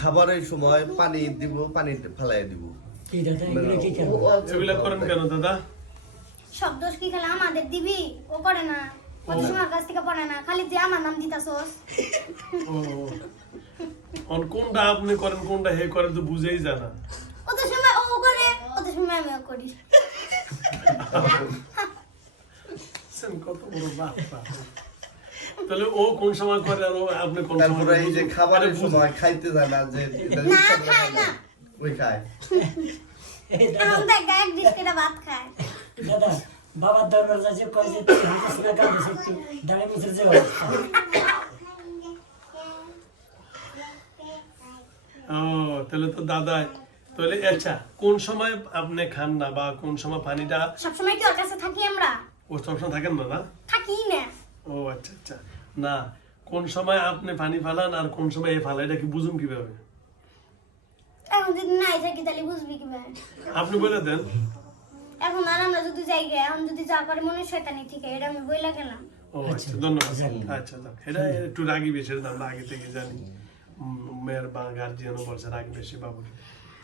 খাবারের সময় পানি দিব, পানি ফেলাই দিব। কি দাদা এগুলো কি কেন এগুলা করেন কেন দাদা? সব দোষ কি খালি আমাদের দিবি? ও করে না, কত সময় কাছ থেকে পড়ে না, খালি তুই আমার নাম দিতাছস। কোনটা আপনি করেন কোনটা হে করেন তো বুঝেই জানা। কত সময় ও করে, কত সময় আমিও করি। কত বড় বাপ্পা। তাহলে ও কোন সময় করে আর আপনি কোন সময়? তারপরে এই যে খাবারের সময় খাইতে যায় না, যে না খায় না, ওই খায়। এখন দেখ এক ডিশ করে ভাত খায়। দাদা বাবার দরবার যাচ্ছে কয় যে তুই হাঁটা শুনে কাঁদছিস একটু দাঁড়ে মিছিল যে অবস্থা। ও তাহলে তো দাদা তাহলে আচ্ছা কোন সময় আপনি খান না বা কোন সময় পানিটা? সব সময় কি ওর কাছে থাকি আমরা? ও সবসময় থাকেন না না? থাকি না। ও আচ্ছা আচ্ছা। না কোন সময় আপনি পানি ফালান আর কোন সময় এ ফালা, এটা কি বুঝুন কিভাবে? এখন যদি নাই থাকি তাহলে বুঝবি কিভাবে? আপনি বলে দেন। এখন আর আমরা যদি যাই গে, এখন যদি যা করে মনে শয়তানি ঠিক এটা আমি বইলা গেলাম। ও আচ্ছা ধন্যবাদ। আচ্ছা যাক, এটা একটু রাগি বেশি, আমরা আগে থেকে জানি। মেয়ের বা গার্জিয়ানও বলছে রাগ বেশি বাবুকে।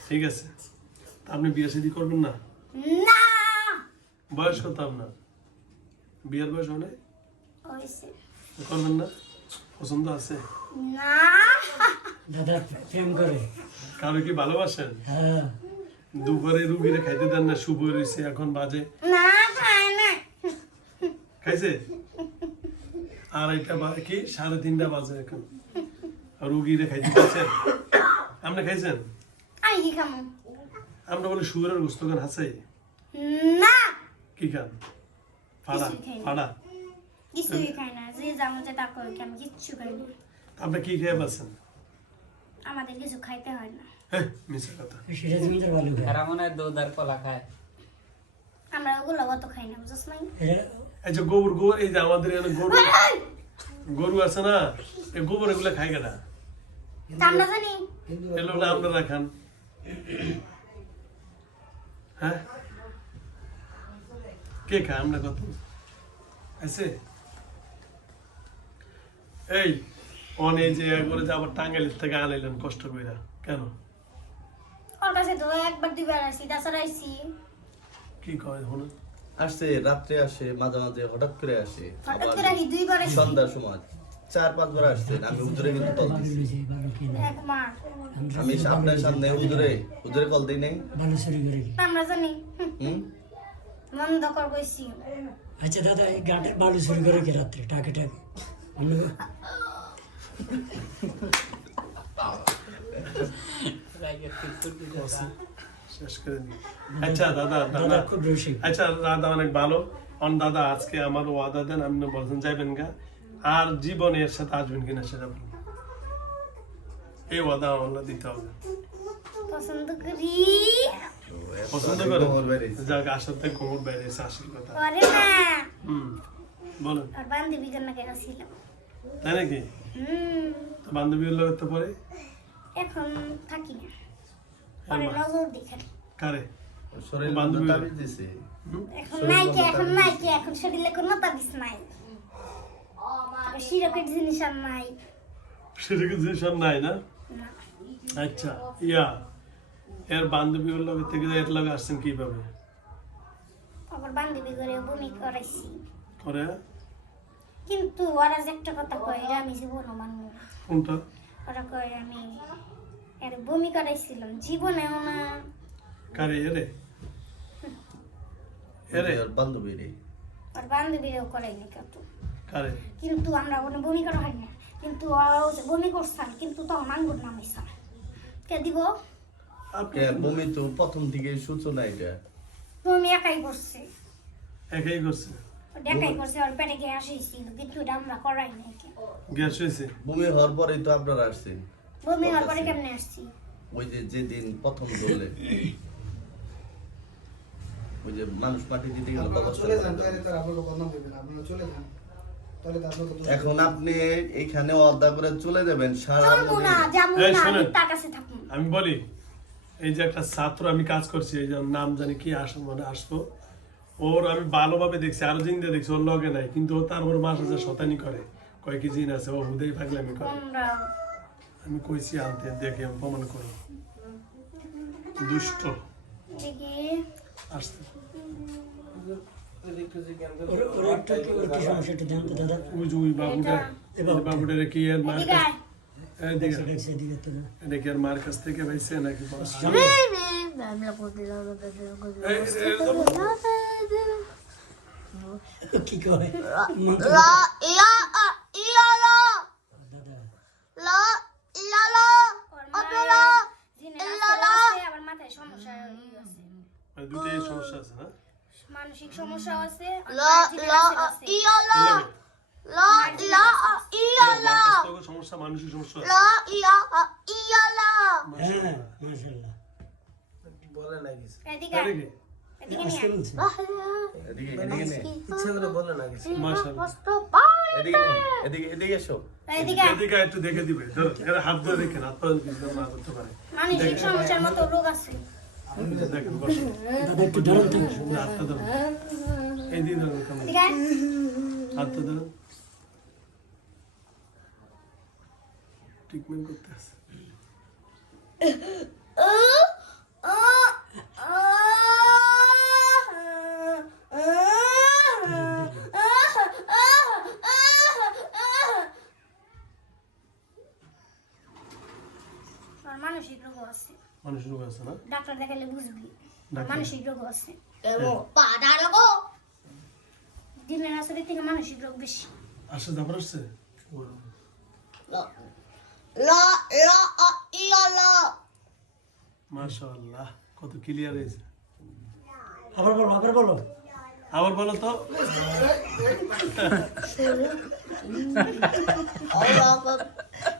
ঠিক আছে, আপনি বিয়ে শাদী করবেন না? না বয়স কত আপনার? বিয়ের বয়স হলে হইছে করবেন না? পছন্দ আছে? না দাদা প্রেম করে কারো কি ভালোবাসেন? হ্যাঁ দুপুরে রুগীরে খাইতে দেন না? শুভ রয়েছে এখন বাজে। না খায় না। খাইছে? আর এটা কি 3:30 বাজে এখন, রুগীরে খাইতে দিচ্ছেন? আপনি খাইছেন? আমি কি খামু? আমরা বলে শুয়ারের গোস্ত খান হাসাই? না কি খান? ফাড়া? কিছুই খাই না। ফাড়া? কিছুই খাই না, যে যেমন যে তা করে আমি কিচ্ছু খাই না। আপনি কি খেয়ে পাচ্ছেন? আমাদের কিছু খাইতে হয় না। হ্যাঁ মিশা কথা। সেটা তুমি তো ভালো খায় এরা মনে হয় দুধ আর কলা খায়। আমরা ওগুলো অত খাই না, বুঝছ নাই? এই যে গোবর গোবর, এই যে আমাদের এখানে গরু গরু আছে না, এই গোবর এগুলো খাই কেনা? তা আমরা জানি। এগুলো আপনারা খান। হ্যাঁ কে খায়? আমরা কত আছে? এই অনেক যে একবারে যে আবার টাঙ্গাইলের থেকে আনাইলেন কষ্ট কইরা কেন? ওর কাছে তো একবার দুইবার আসি, তাছাড়া আইসি। কি কয় হলো? আসছে রাত্রে, আসে মাঝে মাঝে, হঠাৎ করে আসে। হঠাৎ করে আসি, দুইবার আসি। সন্ধ্যার সময় 4-5 বার আসছেন। আমি উদরে কিন্তু কল দিছি। ভালো কি না এক মাস। আমি আপনার সামনে উদরে কল দিই নাই। ভালো চুরি করে কি তা আমরা জানি। হুম বন্ধ কর কইছি। আচ্ছা দাদা এই গাটের বালু চুরি করে কি রাত্রে টাকে টাকে আমরা শেষ করে দিই। আচ্ছা দাদা দাদা দাদা খুব রসিক আচ্ছা দাদা অনেক ভালো। দাদা আজকে আমার ওয়াদা দেন, আপনি বলছেন যাইবেন গা, আর জীবনে এর সাথে আসবেন কিনা সেটা বলুন। এই ওয়াদা আমরা দিতে হবে। পছন্দ করি। পছন্দ ঘুমোর করেন? বাইরে। যাক আসাতে ঘুমোর বাইরে এসে আসল কথা। করে না। বলেন। আর বান্ধবী জন্য কেনা ছিল। তাই নাকি? তো বান্ধবীর লোক তো পরে এখন থাকি না। পরে নজর দেখেন। কারে? শরীর বান্ধবী। তাবিজ দিছে। এখন নাই কি, এখন নাই কি, এখন শরীরে কোনো তাবিজ নাই। শিরকের জিনিস আর নাই। সেরকম জিনিস আর নাই না? না। আচ্ছা ইয়া এর বান্ধবীর লোক থেকে এর লোক আসছেন কিভাবে? আবার বান্ধবী করে বমি করাইছি। করে? কিন্তু ওরা যে একটা কথা কয়, এটা আমি জীবনও মানব না। কোনটা? ওরা কয় আমি এর বমি করাইছিলাম, জীবনেও না। কারে এরে? এরে? ওর বান্ধবী রে। আর বান্ধবীরাও করাইনি কত। কারে? কিন্তু আমরা ওখানে বমি করা হয় না, কিন্তু ওরাও যে বমি করছাল, কিন্তু তখন আঙ্গুর নামাইছে। কে দিব? আপনি বমি তো প্রথম থেকে সূচনা এটা। বমি একাই করছে, একাই করছে? ওটা একাই করছে, ওর পেটে গিয়ে আসিছিল, কিন্তু এটা আমরা করাই নাই। গ্যাস হয়েছে? বমি হওয়ার পরেই তো আপনারা আসছেন। বমি হওয়ার পরে কেমনে আসছি? ওই যে যেদিন প্রথম ধরলে, ওই যে মানুষ মাটি দিতে গেল বাবা চলে যান, তাহলে তো আপনাকে বদনাম করবেন, আপনারা চলে যান, তাহলে তো আপনাকে দোষ এখন আপনি এইখানে অর্ধা করে চলে যাবেন সারা চলবো না, যাবো এই না, আমি শোনেন। তার কাছে থাকবো। আমি বলি, এই যে একটা ছাত্র আমি কাজ করছি, এই যে নাম জানি কি আসবো, ওর আমি ভালোভাবে দেখছি, আরো জিন্দা দেখছি, ওর লগে নাই, কিন্তু ও তারপর মাসে যে শতানি করে, কয় কি জিন আছে, ও হুদেই পাগলামি করে। আমরা আমি কইছি আনতে, দেখে আমি প্রমাণ করো। দুষ্ট দেখি আসতে। ওর একটা কি ওর কি সমস্যা একটু জানতো দাদা? ওই যে ওই বাবুটা, বাবুটারে কি আর মার এদিকে আয়। এদিকে দেখছে এদিকে তো না। এটা কি আর মার কাছ থেকে পাইছে নাকি? সামনে কি কয় মন্ত্র দাদা আবার মাথায় সমস্যা আছে, মানে দুটোই সমস্যা আছে না? মানসিক সমস্যা আছে, সমস্যা, মানসিক সমস্যা আছে। হ্যাঁ মাশাআল্লাহ বলে না কিছু। এদিকে তাই আয়, নাকি? এদিকে আজকে নিয়ে আয়। বলছে এদিকে এদিকে নে। ইচ্ছা করে বলে না কিছু। মাশাআল্লাহ। এদিকে নে। এদিকে এসো। এদিকে আয়। এদিকে একটু দেখে দিবে। ধরো, এরা হাত ধরে দেখেন, হাত পা কিছু না করতে পারে। মানসিক সমস্যার মতো রোগ আছে। দেখেন, বসো। দাদা একটু ধরুন তো হাতটা ধরো। এই দিয়ে ধরো, কেমন? এদিকে আয়। হাতটা ধরো। ট্রিটমেন্ট করতে আছে। আর মানসিক রোগ আছে, মানুষের রোগ আছে না? ডাক্তার দেখালে বুঝবি ডাক্তার? মানসিক রোগ আছে। দিনের আসলে থেকে মানসিক রোগ বেশি। আসছে, তারপর আসছে? মাশাআল্লাহ, কত ক্লিয়ার হয়েছে। আবার বলো আবার বলো তো।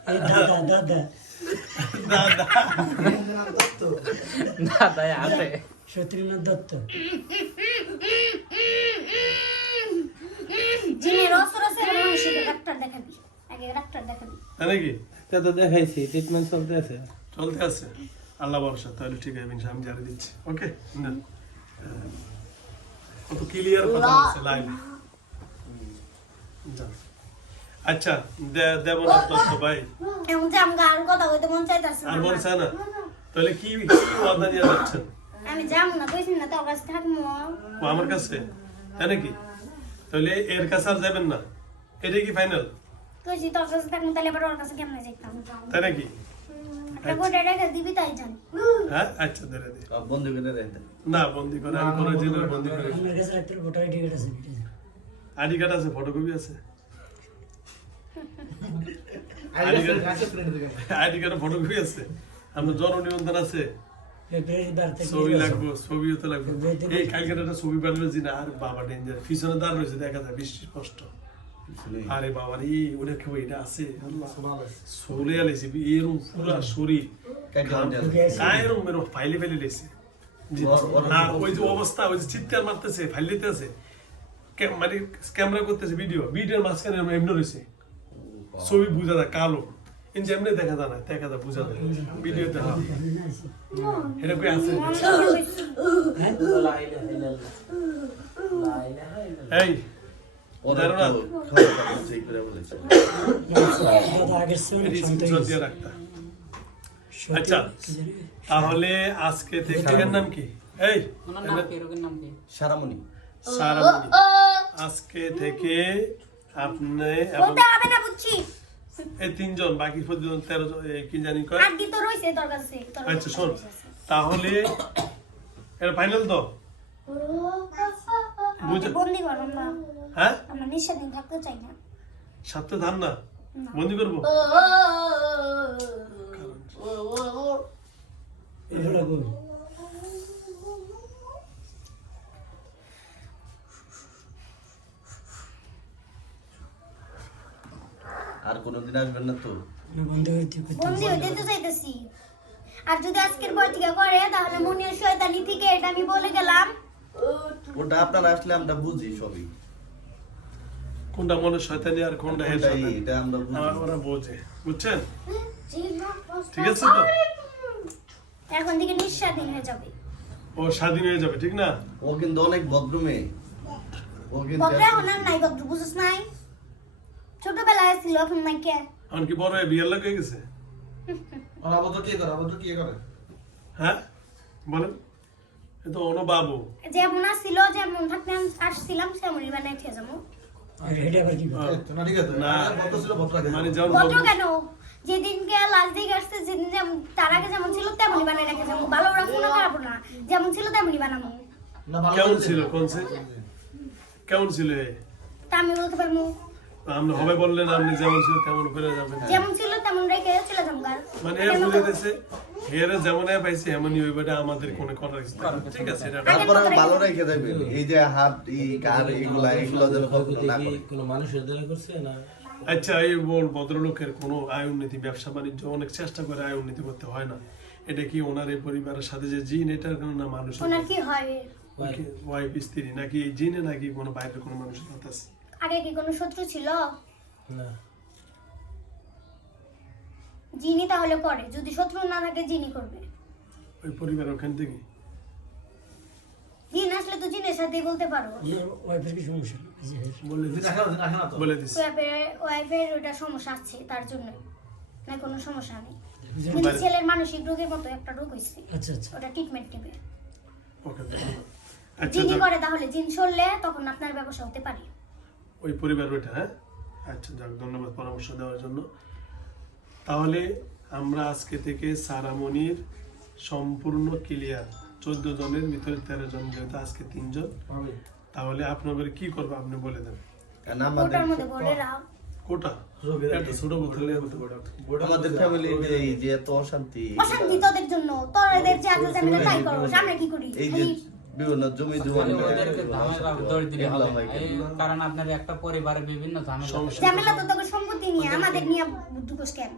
এই দাদা দাদা দাদা সত্যিনাথ দত্ত জিনের অসুর আছে, মানসিক ডাক্তার দেখাবি, আগে ডাক্তার দেখাবি। তাই নাকি? তো দেখাইছি ট্রিটমেন্ট চলতে আছে। চলতে আছে, আল্লাহ ভরসা। তাহলে ঠিক আছে, আমি জারি দিচ্ছি। ওকে, কত ক্লিয়ার কথা বলছে লাইভ। আচ্ছা, দেবনাথ দত্ত ভাই এখন যে আমাকে আর কথা হইতে মন চাইতেছে আর মন চায় না, তাহলে কি ওয়াদা নিয়ে যাচ্ছেন? আমি যাবো না, কইছি না তোর কাছে থাকবো। ও আমার কাছে, তাই নাকি? তাহলে এর কাছে আর যাবেন না, এটাই কি ফাইনাল? কইছি তোর কাছে থাকবো, তাহলে আবার ওর কাছে কেমনে যাইতাম? তাই নাকি? একটা গোটা রেখে দিবি, তাই জানি। হ্যাঁ, আচ্ছা, ধরে দিই। বন্ধু করে রেখে। না, বন্দি করে আমি কোনো দিনের বন্দি করে। আমার কাছে একটা ভোটার আইডি কার্ড আছে আইডি কার্ড আছে, ফটোকপি আছে? আইডি কার্ড ফটোকপি আছে? আপনার জন্ম নিবন্ধন আছে? ছবি লাগবে, ছবিও তো লাগবে। এই কালকে একটা ছবি বানালো যে না, আর বাবা ডেঞ্জার, পিছনে দাঁড় রয়েছে, দেখা যায় বৃষ্টি স্পষ্ট। আরে বাবা রে, ওটা কেউ এটা আছে? সোলে আলেছি এরম পুরা শরীর এরম এরম ফাইলে ফেলে লেছে। আর ওই যে অবস্থা, ওই যে চিৎকার মারতেছে, ফাইলিতে আছে, মানে ক্যামেরা করতেছে, ভিডিওর মাঝখানে এমনি রয়েছে, ছবি বুঝা যায় কালো, কিন্তু এমনি দেখা যায় না, দেখা যায় বুঝা যায় ভিডিও দেখা। এটা কই আছে? এই দাদা আগের দিয়ে রাখতা। আচ্ছা, তাহলে আজকে থেকে এর নাম কি? এই সারামণি। সারামণি, আজকে থেকে আপনি এবং বলতে হবে না, বুঝছি। এই তিনজন, বাকি 13 জন কি জানি কয়। আগে তো রইছে তোর কাছে, তোর কাছে আচ্ছা শোন, তাহলে এটা ফাইনাল তো? বুঝে বন্দি করলাম না, হ্যাঁ, আমরা নিঃস্বাধীন থাকতে চাই না। সাথে ধান না বন্দি করবো? এগুলো কই আর কোনোদিন আসবেন না তো? বন্ধ হইতে বন্দি হইতে তো চাইতেছি। আর যদি আজকের পর থেকে করে, তাহলে মনিয়া শয়তানি থেকে, এটা আমি বলে গেলাম। ওটা আপনারা আসলে আমরা বুঝি সবই। কোনটা মনে শয়তানি আর কোনটা হেড শয়তানি, এটা আমরা বুঝি। ওরা বোঝে, বুঝছেন? ঠিক আছে তো? এখন থেকে নিঃস্বাধীন হয়ে যাবে। ও স্বাধীন হয়ে যাবে, ঠিক না? ও কিন্তু অনেক ভদ্র মেয়ে। ও কিন্তু বকরা এখন আর নাই, গদ্র বুঝছ নাই? ছোটবেলায় ছিল, এখন নাই কে? এখন কি বড় হয়ে বিয়ের লোক হয়ে গেছে? আর আবদ্ধ কি করে হ্যাঁ বলেন এ তো অন বাবু যেমন আসছিল যেমন থাকতে আসছিলাম সেমনই বানাই খেয়ে যাবো। এটা আবার কি কথা? না ঠিক আছে না ভদ্র ছিল ভদ্র রাখে মানে যেমন কত কেন যেদিনকে লাস্ট দিকে আসছে যেদিন যেমন তার আগে যেমন ছিল তেমনই বানাই রেখে যাবো। ভালো রাখবো না খারাপ না, যেমন ছিল তেমনই বানাবো। না ভালো কেমন ছিল কোন সে কেমন ছিল এ? তা আমি বলতে পারবো আপনি হবে বললেন আপনি যেমন ছিল তেমন করে যাবেন যেমন ছিল তেমন রেখে চলে যাবো। মানে এ বুঝে দিয়েছে এরা যেমন পাইছে এমনই ওই বেটা আমাদের কোনো করার কিছু নাই। ঠিক আছে এটা তারপরে ভালো রেখে দেবেন এই যে হাত কার এগুলো যেন কখনো না করে। কোনো মানুষের দ্বারা করছে না আচ্ছা এই বল ভদ্রলোকের কোনো আয় উন্নতি ব্যবসা বাণিজ্য অনেক চেষ্টা করে আয় উন্নতি করতে হয় না, এটা কি ওনার এই পরিবারের সাথে যে জিন এটার কারণে না মানুষ ওনার কি হয় ওয়াইফ স্ত্রী নাকি এই জিনে নাকি কোনো বাইরের কোনো মানুষের সাথে আছে? আগে কি কোনো শত্রু ছিল? না জিনি তাহলে করে, যদি শত্রু না থাকে জিনি করবে। ওই পরিবার ওখান থেকে জিন আসলে তো জিনের সাথেই বলতে পারো। আমার ওয়াইফের কি সমস্যা? এই যে বলে দিন দিছে আসে না তো বলে দিছে ওয়াইফের ওটা সমস্যা আছে তার জন্য, না কোনো সমস্যা নেই। যে- কিন্তু ছেলের মানসিক রোগের মতো একটা রোগ হয়েছে, আচ্ছা আচ্ছা ওটা ট্রিটমেন্ট নেবে। ওকে ধন্যবাদ। আচ্ছা জিনি যাক, করে তাহলে জিন সরলে তখন আপনার ব্যবসা হতে পারে। ওই পরিবার ওইটা হ্যাঁ আচ্ছা যাক ধন্যবাদ পরামর্শ দেওয়ার জন্য। তাহলে আমরা আজকে থেকে সারামণির সম্পূর্ণ ক্লিয়ার, 14 জনের ভিতরে 13 জন যেহেতু আজকে 3 জন, তাহলে আপনাদের কি করবো আপনি বলে দেন। কারণ আমাদের ওটার মধ্যে বলে রাও কোটা একটা ছোট বোতলে আমাদের ফ্যামিলির এই যে এত অশান্তি অশান্তি তোদের জন্য, তোদের যে আগে জামিনে তাই করো, আমরা কি করি? এই যে বিভিন্ন জমি জমা ওদেরকে ঝামেলা দৌড় দিলে হবে না। এই কারণ আপনার একটা পরিবারে বিভিন্ন ঝামেলা থাকে। ঝামেলা তো তোকে সম্পত্তি নিয়ে আমাদের নিয়ে দুকোস কেন?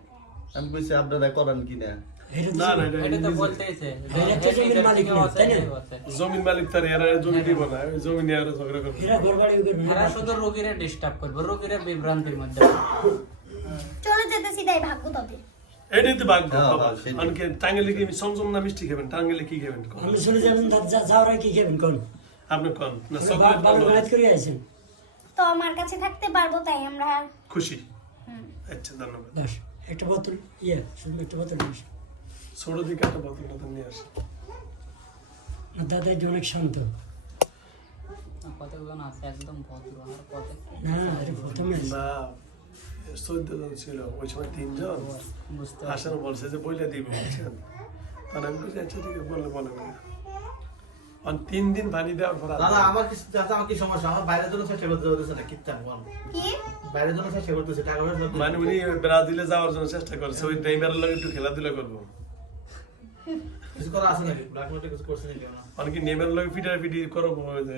আমি কইছি আপনারা করেন কিনা এটা তো না না এটা এটা তো নিজে- বলতেইছে যে এটা তো জমির মালিক না, তাই না? জমির মালিক তার এরা জমি দিব না, ওই জমি নিয়ে আরো ঝগড়া করবে। এরা ঘর বাড়ি করবে এরা শুধু রোগীরা ডিস্টার্ব করবে, রোগীরা বিভ্রান্তির মধ্যে চলে যেতেছি তাই ভাগ্য তোদের। এটাই তো ভাগ্য হ্যাঁ, বাবা। সেটাই। অনেকে টাঙ্গেলে কি সমসম না মিষ্টি খাবেন, টাঙ্গেলে কি খাবেন কোন? আমি শুনে যেমন যাওয়ার কি খাবেন কোন আপনি কোন না চকলেট ভালো খাবেন? কাজ করে আছেন তো আমার কাছে থাকতে পারবো তাই আমরা খুশি আচ্ছা ধন্যবাদ। দাস একটা বোতল শুধু একটা বোতল নিস। ছোট দিকে একটা বোতল টতল নিয়ে আসি। দাদা যে অনেক শান্ত কতজন আছে একদম ভদ্র আর কত না এটা প্রথমে না 14 জন ছিল ওই সময় 3 জন বুঝতে আসার বলছে যে বইলে দিব বুঝছেন, তার আমি বলছি আচ্ছা ঠিক আছে বলে বলে না। 3 দিন পানি দেওয়ার পর দাদা আমার কি সমস্যা আমার বাইরের জন্য চেষ্টা করতে হতেছে না কিচ্ছান বল কি বাইরের জন্য চেষ্টা করতেছে টাকা পয়সা সব মানে উনি ব্রাজিলে যাওয়ার জন্য চেষ্টা করছে, ওই নেইমারের লগে একটু খেলাধুলা করবো। কিছু করা আছে নাকি ব্ল্যাক মার্কেট কিছু করছে নাকি আমরা অনেকে নেইমারের লগে পিটাপিটি করবো যে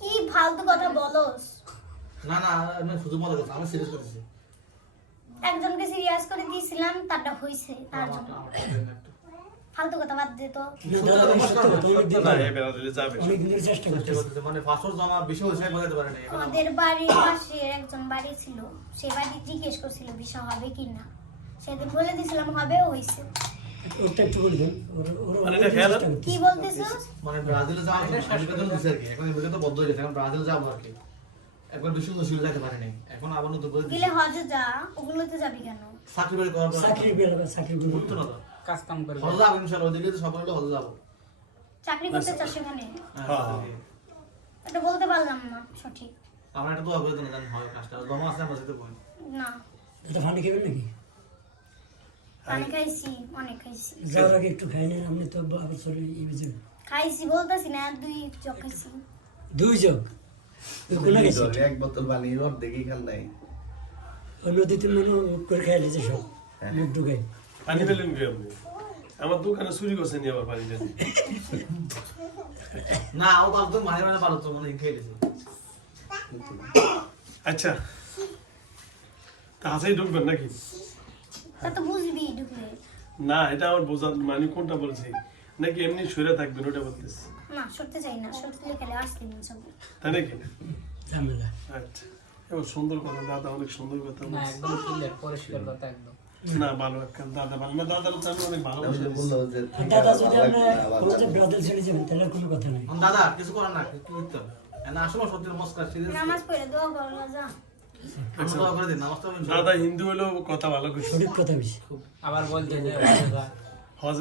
কি ফালতু কথা বলস? না না আমি শুধু মজা করছি আমি সিরিয়াস করতেছি একজনকে সিরিয়াস করে দিয়েছিলাম তারটা হইছে তার জন্য। ফালতু কথা বাদ দে তো। দাদা ভাই সত্য কথা অনেক দিন না এই ব্রাজিলে যাবে অনেক দিনের চেষ্টা করতেছে মানে পাসপোর্ট জমা বিষয় হিসেবে বোঝাতে পারে না এখন আমাদের বাড়ির পাশে একজন বাড়ি ছিল, সে বাড়ি জিজ্ঞেস করছিল বিষা হবে কিনা, সেদিন বলে দিছিলাম হবে, হইছে। ওটা একটু বলে দেন মানে এটা খেয়াল কি বলতেছো? মানে ব্রাজিলে যাওয়ার নিবেদন দিছে আর কি এখন নিবেদন তো বন্ধ হয়ে গেছে এখন ব্রাজিল যাবো আর কি একবার বেশি সুন্দর যাইতে পারে নাই এখন আবার নতুন করে দিলে হজে যা, ওগুলোতে যাবি কেন? চাকরি বাড়ি করার পর চাকরি করবো করতো না তো কাজ কাম করবে। হজে যাবো ইনশাআল্লাহ ওদিকে তো সবাই হজে যাবো চাকরি করতে চাস সেখানে? হ্যাঁ। এটা বলতে পারলাম না সঠিক। আমরা একটা দোয়া করে দেন জান হয় কাজটা জমা আছে আমরা যেতে পারি না, এটা ফান্ডি খাবেন নাকি? পানি খাইছি, অনেক খাইছি। যাওয়ার আগে একটু খাই না, আপনি তো আবার চলে বুঝলেন খাইছি বলতেছি না, 2 চক খাইছি। 2 জগ কোনা গেছে এক বোতল পানি ওর দেখি খান নাই নদীতে মনে করে খাই দিয়েছে সব মুখ ঢুকাই পানি পেলেন কি আপনি? আমার দোকানে চুরি করছেন নি আবার পানি জানি। না ও বাপ তো মাঝে মাঝে পারতো মানে খেয়ে গেছে আচ্ছা তা হাসাই ঢুকবেন নাকি? তা তো বুঝবি ঢুকলে। না এটা আমার বোঝার মানে কোনটা বলছি নাকি এমনি সরে থাকবেন ওটা বলতেছি, না, সরতে চাই না, সরতে খেলে আসতে দিন সব। তাই নাকি? ঝামেলা আচ্ছা এবার সুন্দর কথা, দাদা অনেক সুন্দর কথা না বলছে। একদম ক্লিয়ার পরিষ্কার কথা একদম। না ভালো একটা দাদা ভালো না, দাদার তো আমি অনেক আমি ভালোবাসি। যে বললো যে আর দাদা যদি আমরা কোনো যে ব্রাদার ছেড়ে যাবেন তাহলে আর কোনো কথা নেই দাদা কিছু করার না কি করতে না আসলে সত্যি মস্কার সিরিয়াস নামাজ পড়ে দোয়া করো যা। আমরা দোয়া করে দিন নামাজটা পড়বেন। দাদা হিন্দু হলেও কথা ভালো কইছে সঠিক কথা বলছি। আবার বলছে যে হজ